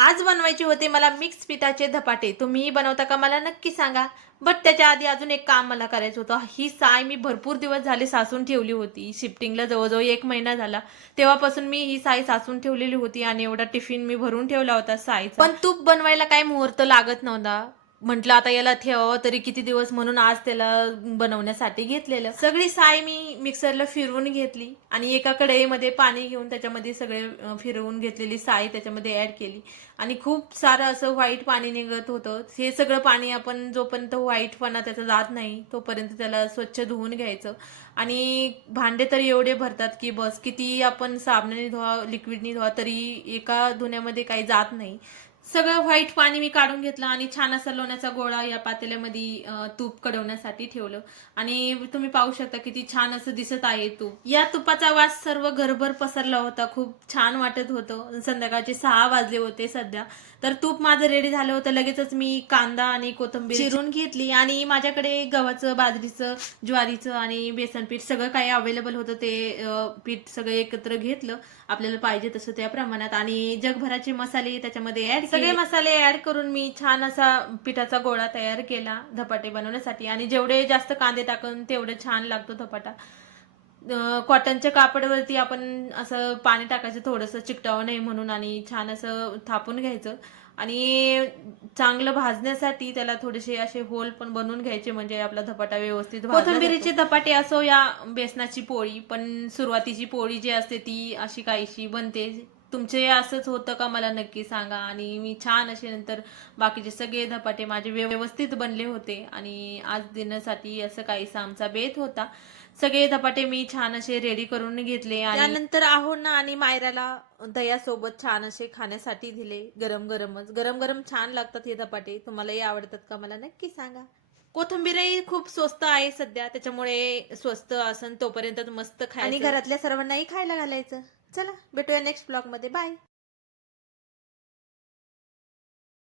आज बनवायचे होते मला मिक्स पिठाचे धपाटे. तुम्हीही बनवता का मला नक्की सांगा. बट त्याच्या आधी अजून एक काम मला करायचं होतं. ही साय मी भरपूर दिवस झाले सासून ठेवली होती. शिफ्टिंगला जवळजवळ एक महिना झाला. तेव्हापासून मी ही साय सासून ठेवलेली होती आणि एवढा टिफिन मी भरून ठेवला होता सायचा. पण तूप बनवायला काय मुहूर्त लागत नव्हता? म्हटलं आता याला ठेवावं तरी किती दिवस म्हणून आज त्याला बनवण्यासाठी घेतलेलं. सगळी साय मी मिक्सरला फिरवून घेतली आणि एका कढईमध्ये पाणी घेऊन त्याच्यामध्ये सगळे फिरवून घेतलेली साय त्याच्यामध्ये ऍड केली. आणि खूप सारं असं व्हाईट पाणी निघत होतं. हे सगळं पाणी आपण जोपर्यंत व्हाईटपणा त्याचा जात नाही तोपर्यंत त्याला स्वच्छ धुवून घ्यायचं. आणि भांडे तर एवढे भरतात की बस किती आपण साबणाने धुवा लिक्विडनी धुवा तरी एका धुण्यामध्ये काही जात नाही. सगळं व्हाईट पाणी मी काढून घेतलं आणि छान असा लोण्याचा गोळा या पातेल्यामध्ये तूप कडवण्यासाठी ठेवलं. आणि तुम्ही पाहू शकता किती छान असं दिसत आहे तूप. या तुपाचा वास सर्व घरभर पसरला होता. खूप छान वाटत होतं. संध्याकाळचे सहा वाजले होते सध्या. तर तूप माझं रेडी झालं होतं. लगेचच मी कांदा आणि कोथिंबीर चिरून घेतली. आणि माझ्याकडे गव्हाचं बाजरीचं ज्वारीचं आणि बेसन पीठ सगळं काही अवेलेबल होतं. ते पीठ सगळं एकत्र घेतलं. आपल्याला पाहिजे तसं त्या प्रमाणात. आणि जगभराचे मसाले त्याच्यामध्ये ऍड सगळे मसाले ऍड करून मी छान असा पिठाचा गोळा तयार केला धपाटे बनवण्यासाठी. आणि जेवढे जास्त कांदे टाकून तेवढे छान लागतो धपाटा. कॉटनच्या कापडावरती आपण असं पाणी टाकायचं थोडंसं चिकटावं नाही म्हणून आणि छान असं थापून घ्यायचं. आणि चांगलं भाजण्यासाठी त्याला थोडेसे असे होल पण बनवून घ्यायचे म्हणजे आपला धपाटा व्यवस्थित कोथिंबिरीचे धपाटे असो या बेसनाची पोळी पण सुरुवातीची पोळी जी असते ती अशी काहीशी बनते. तुमचे असंच होतं का मला नक्की सांगा? आणि मी छान असे नंतर बाकीचे सगळे धपाटे माझे व्यवस्थित बनले होते. आणि आज देण्यासाठी असं काहीसा आमचा बेत होता. सगळे धपाटे मी छान असे रेडी करून घेतले आणि आहो ना आणि मायराला दह्यासोबत छान असे खाण्यासाठी दिले. गरम गरमच गरम गरम छान लागतात हे धपाटे. तुम्हालाही आवडतात का मला? नक्की सांगा. कोथिंबीरही खूप स्वस्त आहे सध्या त्याच्यामुळे स्वस्त असन तोपर्यंत मस्त खायचं. आणि घरातल्या सर्वांनाही खायला घालायचं. चला भेटूया नेक्स्ट ब्लॉगमध्ये. बाय